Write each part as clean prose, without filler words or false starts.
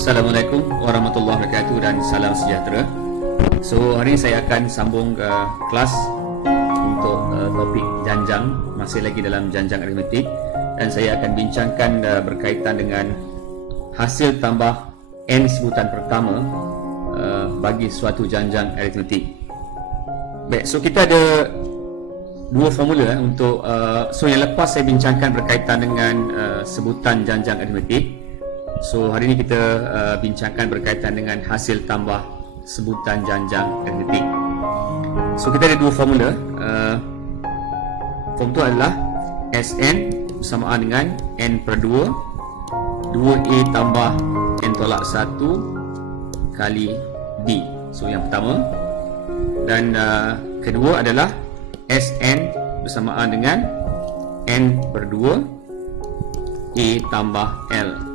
Assalamualaikum warahmatullahi wabarakatuh dan salam sejahtera. So hari ini saya akan sambung kelas untuk topik janjang, masih lagi dalam janjang aritmetik, dan saya akan bincangkan berkaitan dengan hasil tambah n sebutan pertama bagi suatu janjang aritmetik. Baik, so kita ada dua formula untuk so yang lepas saya bincangkan berkaitan dengan sebutan janjang aritmetik. So hari ini kita bincangkan berkaitan dengan hasil tambah sebutan janjang aritmetik. So kita ada dua formula. Form tu adalah Sn bersamaan dengan n per 2 2a tambah n tolak 1 kali d. So yang pertama. Dan kedua adalah Sn bersamaan dengan n per 2 a tambah l.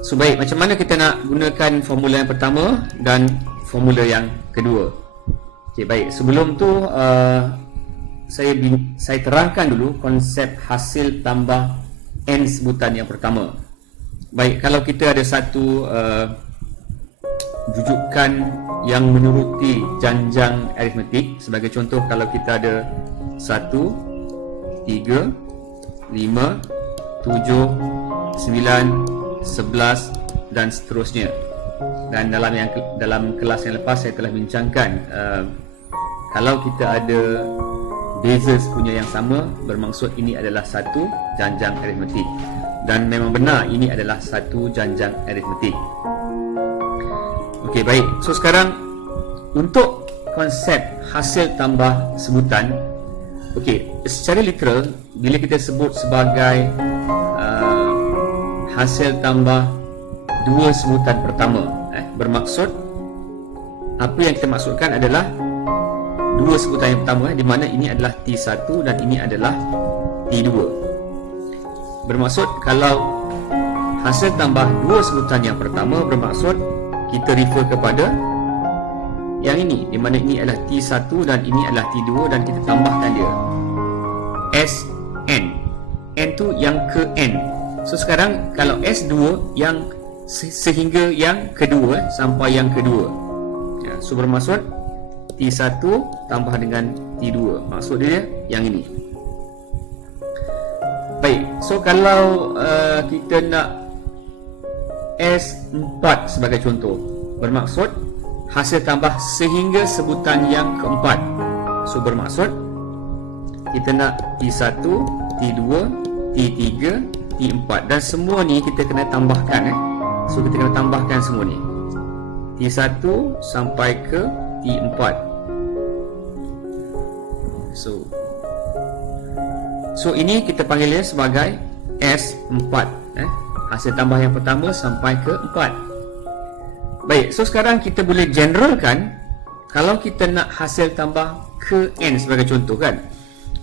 So baik, macam mana kita nak gunakan formula yang pertama dan formula yang kedua? Okey, baik. Sebelum tu saya terangkan dulu konsep hasil tambah n sebutan yang pertama. Baik, kalau kita ada satu rujukan yang menuruti janjang aritmetik, sebagai contoh kalau kita ada 1, 3, 5, 7, 9, 11 dan seterusnya. Dan dalam kelas yang lepas saya telah bincangkan kalau kita ada bases punya yang sama, bermaksud ini adalah satu janjang aritmetik, dan memang benar ini adalah satu janjang aritmetik. Okey, baik. So sekarang untuk konsep hasil tambah sebutan, okey, secara literal bila kita sebut sebagai hasil tambah dua sebutan pertama, bermaksud apa yang kita maksudkan adalah dua sebutan yang pertama, di mana ini adalah T1 dan ini adalah T2. Bermaksud kalau hasil tambah dua sebutan yang pertama, bermaksud kita refer kepada yang ini, di mana ini adalah T1 dan ini adalah T2, dan kita tambahkan dia Sn. N tu yang ke n. So sekarang kalau S2 yang sehingga yang kedua sampai yang kedua, so bermaksud T1 tambah dengan T2, maksud dia yang ini. Baik, so kalau kita nak S4 sebagai contoh, bermaksud hasil tambah sehingga sebutan yang keempat. So bermaksud kita nak T1, T2, T3, T4, dan semua ni kita kena tambahkan. So kita kena tambahkan semua ni, T1 sampai ke T4. So ini kita panggil dia sebagai S4, hasil tambah yang pertama sampai ke 4. Baik, so sekarang kita boleh generalkan. Kalau kita nak hasil tambah ke n sebagai contoh kan,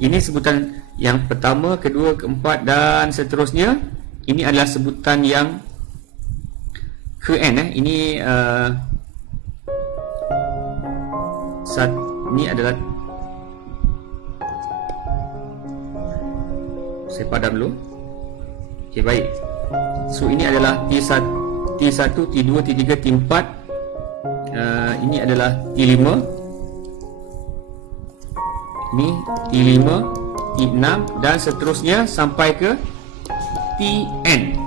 ini sebutan yang pertama, kedua, keempat dan seterusnya. Ini adalah sebutan yang ke n. Ini ini adalah, saya padam dulu. Okey, baik. So ini adalah T1, T2, T3, T4. Ini adalah T5. Ini T5, T6 dan seterusnya sampai ke Tn,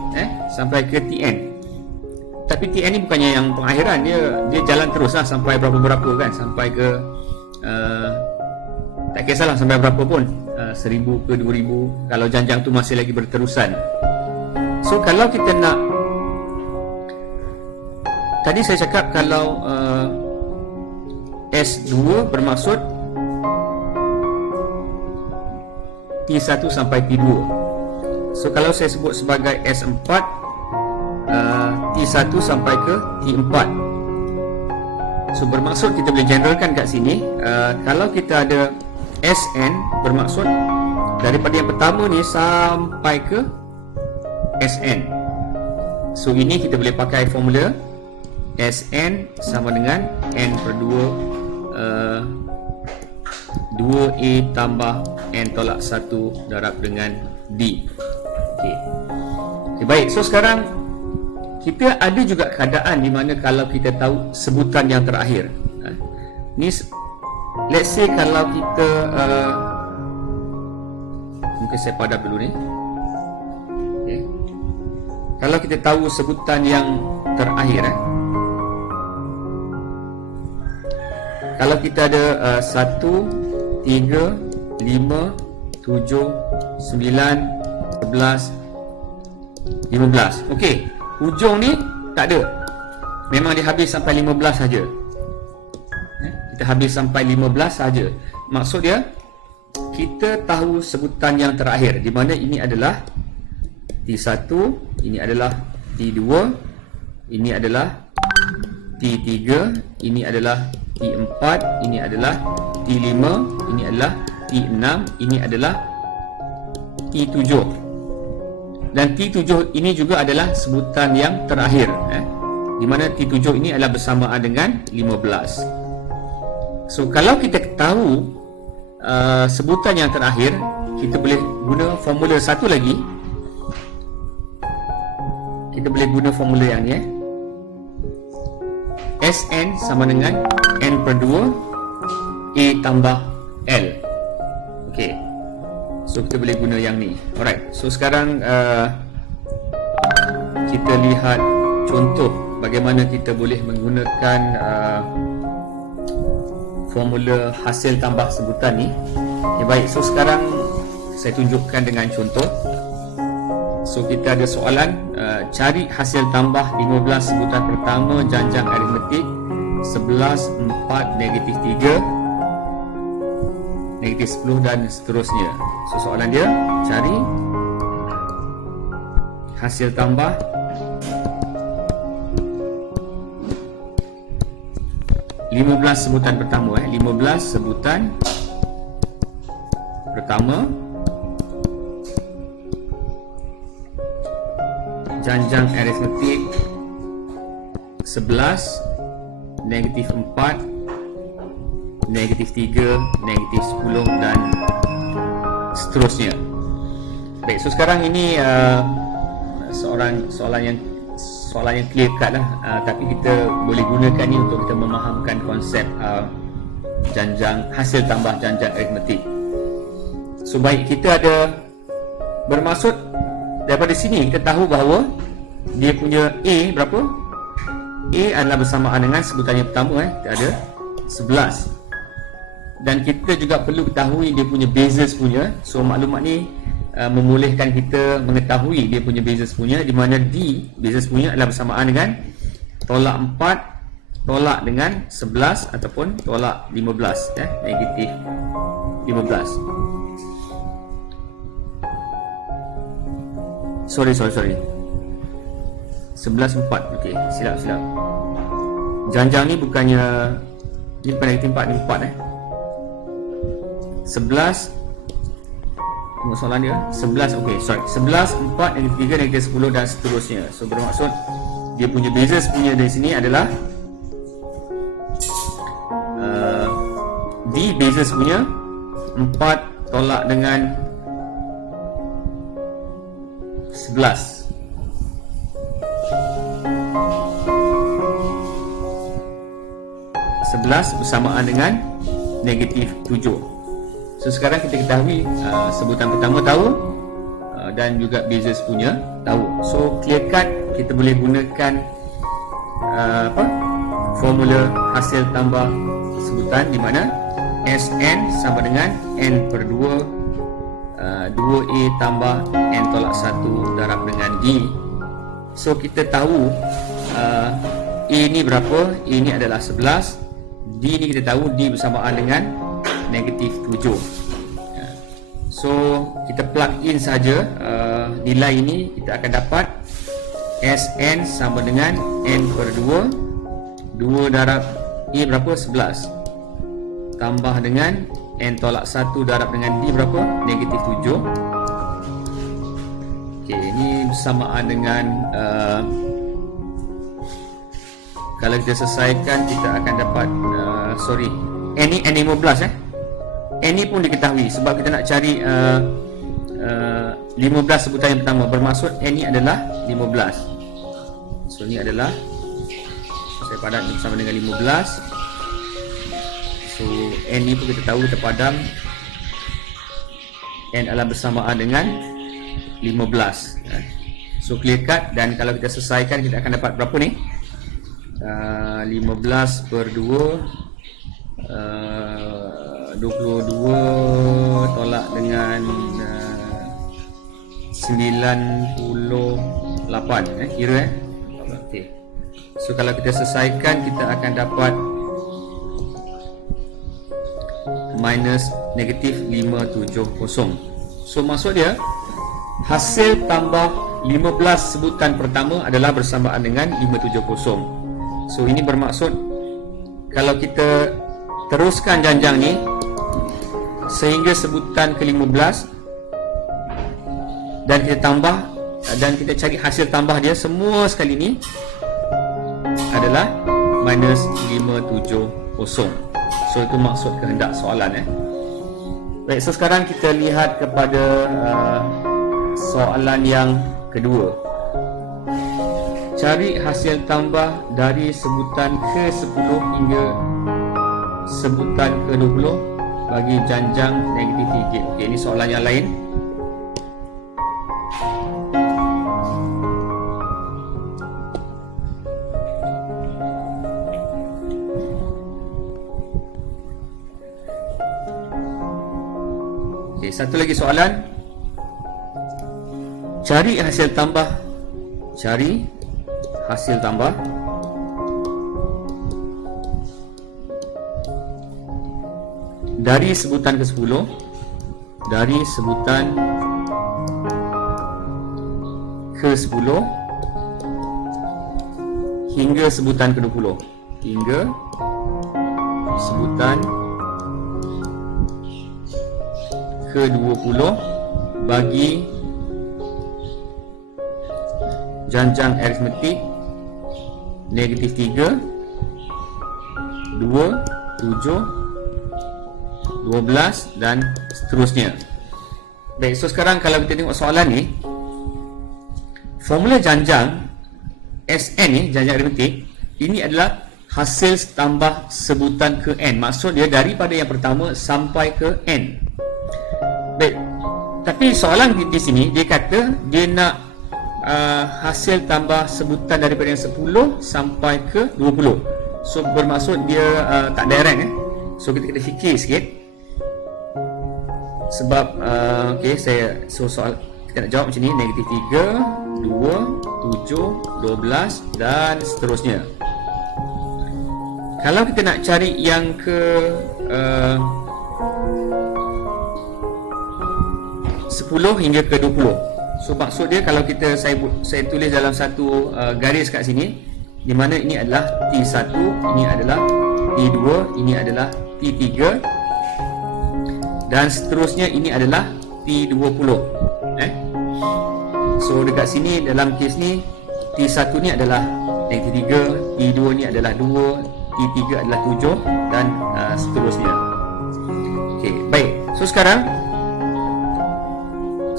sampai ke Tn. Tapi Tn ni bukannya yang pengakhiran, dia jalan terus lah sampai berapa-berapa kan, sampai ke tak kisahlah sampai berapa pun, 1000 ke 2000 kalau janjang tu masih lagi berterusan. So kalau kita nak, tadi saya cakap kalau S2 bermaksud T1 sampai T2. So kalau saya sebut sebagai S4, T1 sampai ke T4. So bermaksud kita boleh generalkan kat sini, kalau kita ada Sn, bermaksud daripada yang pertama ni sampai ke Sn. So ini kita boleh pakai formula Sn sama dengan n per 2a tambah n tolak 1 darab dengan d. Okey, baik. So sekarang kita ada juga keadaan di mana kalau kita tahu sebutan yang terakhir. Ni let's say kalau kita mungkin saya padam dulu ni. Okay. Kalau kita tahu sebutan yang terakhir, kalau kita ada 1, 3, 5, 7, 9, 11, 15. Okey, hujung ni tak ada. Memang dia habis sampai 15 saja. Kita habis sampai 15 saja. Maksud dia kita tahu sebutan yang terakhir, di mana ini adalah T1, ini adalah T2, ini adalah T3, ini adalah T4, ini adalah T5, ini adalah T6, ini adalah T7. Dan T7 ini juga adalah sebutan yang terakhir, di mana T7 ini adalah bersamaan dengan 15. So kalau kita tahu sebutan yang terakhir, kita boleh guna formula satu lagi. Kita boleh guna formula yang ni, Sn sama dengan n per 2 A tambah L. Okey, so kita boleh guna yang ni. Alright, so sekarang kita lihat contoh bagaimana kita boleh menggunakan formula hasil tambah sebutan ni. Okay, baik, so sekarang saya tunjukkan dengan contoh. So kita ada soalan, cari hasil tambah 15 sebutan pertama janjang aritmetik 11, 4, negatif 3, negatif 10 dan seterusnya. So soalan dia, cari hasil tambah 15 sebutan pertama, 15 sebutan pertama janjang aritmetik 11, negatif 4, negatif 3, negatif 10 dan seterusnya. Baik, so sekarang ini soalan yang clear cut lah, tapi kita boleh gunakan ni untuk kita memahamkan konsep janjang hasil tambah janjang aritmetik. So baik, kita ada bermaksud daripada sini kita tahu bahawa dia punya A berapa? A adalah bersamaan dengan sebutan yang pertama, kita ada 11. Dan kita juga perlu ketahui dia punya basis punya. So maklumat ni membolehkan kita mengetahui dia punya basis punya, di mana D basis punya adalah bersamaan dengan tolak 4 tolak dengan 11 ataupun tolak 15, negatif 15. Sorry 11, 4. Okey, silap. Janjang ni bukannya, ni bukan negatif 4, ni 4 11. Tengok soalan dia, 11, okey, sorry, 11, 4, negatif 3, negatif 10 dan seterusnya. So bermaksud dia punya basis punya dari sini adalah D basis punya 4 tolak dengan 11. Bersamaan dengan negatif 7. So sekarang kita ketahui sebutan pertama tahu, dan juga basis punya tahu. So clear cut kita boleh gunakan formula hasil tambah sebutan, di mana Sn sama dengan n per 2 2A tambah n tolak 1 darab dengan D. So kita tahu A ni berapa? A ni adalah 11. D ni kita tahu D bersamaan dengan negatif 7. So kita plug in saja nilai ini, kita akan dapat Sn sama dengan n per 2 darab A berapa? 11 tambah dengan n tolak 1 darab dengan D berapa? Negatif 7. Ok, ini bersamaan dengan kalau kita selesaikan kita akan dapat n ni n15. N ni pun diketahui sebab kita nak cari 15 sebutan yang pertama, bermaksud n ni adalah 15. So So ni adalah, saya padat bersama dengan 15. So N ni pun kita tahu kita padam N adalah bersamaan dengan 15. So clear cut, dan kalau kita selesaikan kita akan dapat berapa ni? 15 per 2 22 tolak dengan 98, kira okey. So kalau kita selesaikan kita akan dapat minus negatif 570. So maksud dia hasil tambah 15 sebutan pertama adalah bersamaan dengan 570. So ini bermaksud kalau kita teruskan janjang ni sehingga sebutan ke-15 dan kita tambah dan kita cari hasil tambah dia, semua sekali ni adalah minus 570. So itu maksud kehendak soalan. Baik, so sekarang kita lihat kepada soalan yang kedua. Cari hasil tambah dari sebutan ke-10 hingga sebutan ke-20 bagi janjang negatif 3. Okey, ini soalan yang lain. Okey, satu lagi soalan. Cari hasil tambah. Cari hasil tambah dari sebutan ke-10, dari sebutan ke-10 hingga sebutan ke-20, hingga sebutan ke-20 bagi janjang aritmetik negatif 3, 2, 7, 12 dan seterusnya. Baik, so sekarang kalau kita tengok soalan ni, formula janjang Sn ni, janjang aritmetik, ini adalah hasil tambah sebutan ke n. Maksud dia daripada yang pertama sampai ke n. Baik, tapi soalan di sini dia kata dia nak hasil tambah sebutan daripada yang 10 sampai ke 20. So bermaksud dia tak direct. So kita kena fikir sikit. Sebab okey, soal kita nak jawab macam ni, negatif 3, 2, 7, 12 dan seterusnya. Kalau kita nak cari yang ke 10 hingga ke 20, so maksud dia kalau saya tulis dalam satu garis kat sini, di mana ini adalah T1, ini adalah T2, ini adalah T3 dan seterusnya ini adalah T20. So dekat sini dalam kes ni T1 ni adalah negatif 3, T2 ni adalah 2, T3 adalah 7 dan seterusnya. Okey, baik. So sekarang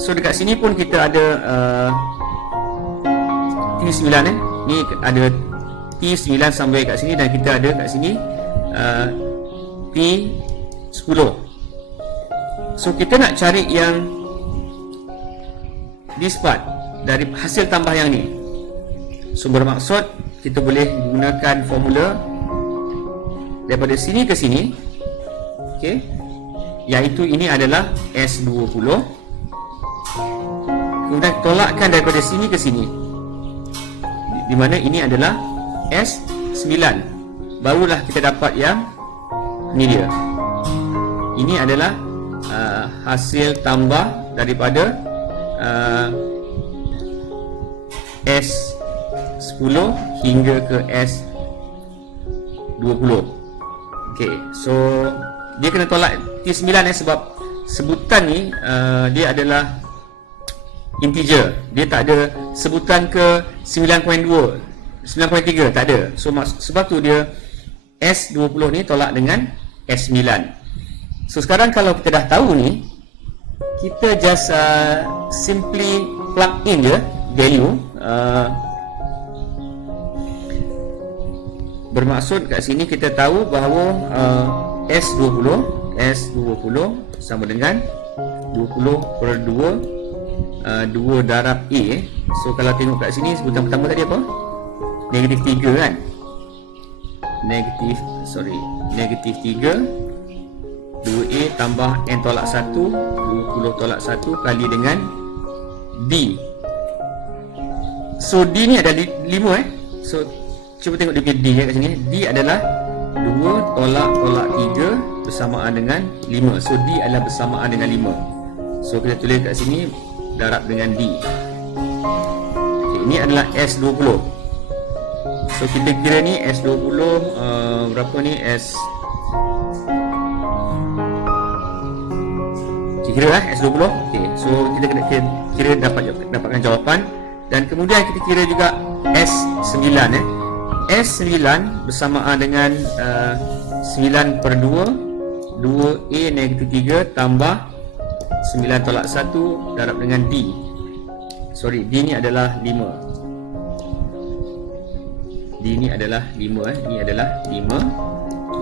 dekat sini pun kita ada T9 ni ada T9 sampai kat sini, dan kita ada kat sini T10. So kita nak cari yang this part dari hasil tambah yang ni. So bermaksud kita boleh gunakan formula daripada sini ke sini, okey, iaitu ini adalah S20. Kemudian tolakkan daripada sini ke sini, di mana ini adalah S9. Barulah kita dapat yang ni dia. Ini adalah hasil tambah daripada S10 hingga ke S20. Okey, so dia kena tolak T9 sebab sebutan ni dia adalah integer. Dia tak ada sebutan ke 9.2, 9.3, tak ada. So sebab tu dia S20 ni tolak dengan S9. So sekarang kalau kita dah tahu ni, kita just simply plug in je value bermaksud kat sini kita tahu bahawa S20 sama dengan 20/2 2 darab A. So kalau tengok kat sini sebutan pertama tadi apa? Negatif 3 kan? Negatif 3 2A tambah N tolak 1 20 tolak 1 kali dengan D. So D ni ada 5 So cuba tengok dia punya D kat sini. D adalah 2 tolak 3 bersamaan dengan 5. So D adalah bersamaan dengan 5. So kita tulis kat sini darab dengan D. Okay, ini adalah S20. So kita kira ni S20 berapa ni kira lah S20. Okay, so kita kena kira dapatkan jawapan. Dan kemudian kita kira juga S9 S9 bersamaan dengan 9/2 2A negatif 3 tambah 9 tolak 1 darab dengan D. Sorry, D ni adalah 5. D ni adalah 5 Ini adalah 5.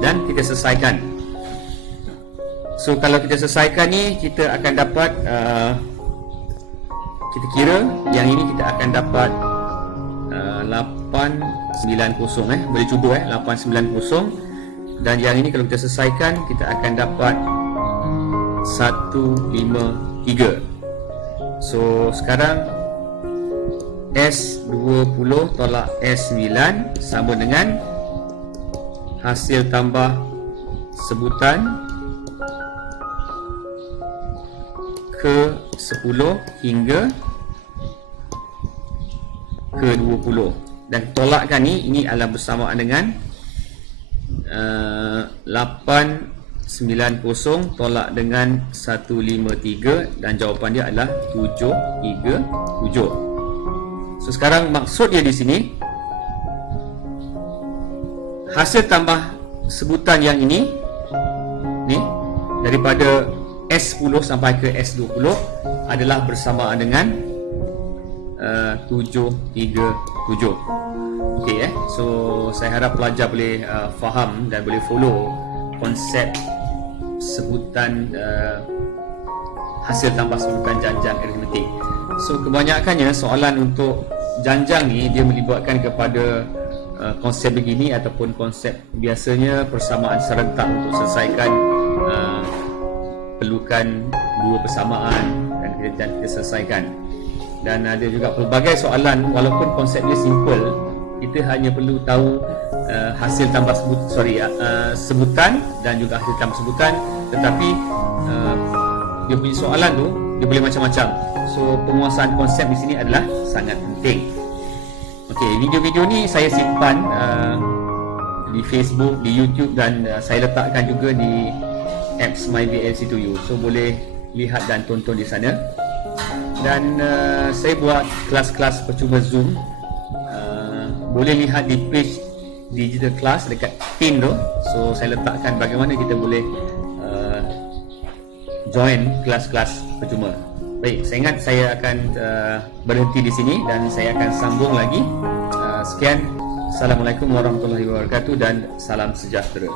Dan kita selesaikan. So kalau kita selesaikan ni, kita akan dapat kita kira yang ini kita akan dapat 890 boleh cuba 890. Dan yang ini kalau kita selesaikan, kita akan dapat 153. So sekarang S20 tolak S9 sama dengan hasil tambah sebutan ke 10 hingga ke 20. Dan tolakkan ni, ini adalah bersamaan dengan 890 tolak dengan 153 dan jawapan dia adalah 737. So sekarang maksud dia di sini, hasil tambah sebutan yang ini ni daripada S10 sampai ke S20 adalah bersamaan dengan 737. Okey so saya harap pelajar boleh faham dan boleh follow konsep sebutan hasil tambah sebutan janjang aritmetik. So kebanyakannya soalan untuk janjang ni dia melibatkan kepada konsep begini ataupun konsep biasanya persamaan serentak untuk selesaikan perlukan dua persamaan dan kita selesaikan. Dan ada juga pelbagai soalan walaupun konsep dia simple, kita hanya perlu tahu hasil tambah sebutan dan juga hasil tambah sebutan, tetapi dia punya soalan tu dia boleh macam-macam. So penguasaan konsep di sini adalah sangat penting. Okey, video-video ni saya simpan di Facebook, di YouTube dan saya letakkan juga di apps MyVLC2U. So boleh lihat dan tonton di sana. Dan saya buat kelas-kelas percuma Zoom. Boleh lihat di page digital class dekat pin tu. So saya letakkan bagaimana kita boleh join kelas-kelas percuma. Baik, saya ingat saya akan berhenti di sini dan saya akan sambung lagi. Sekian. Assalamualaikum warahmatullahi wabarakatuh dan salam sejahtera.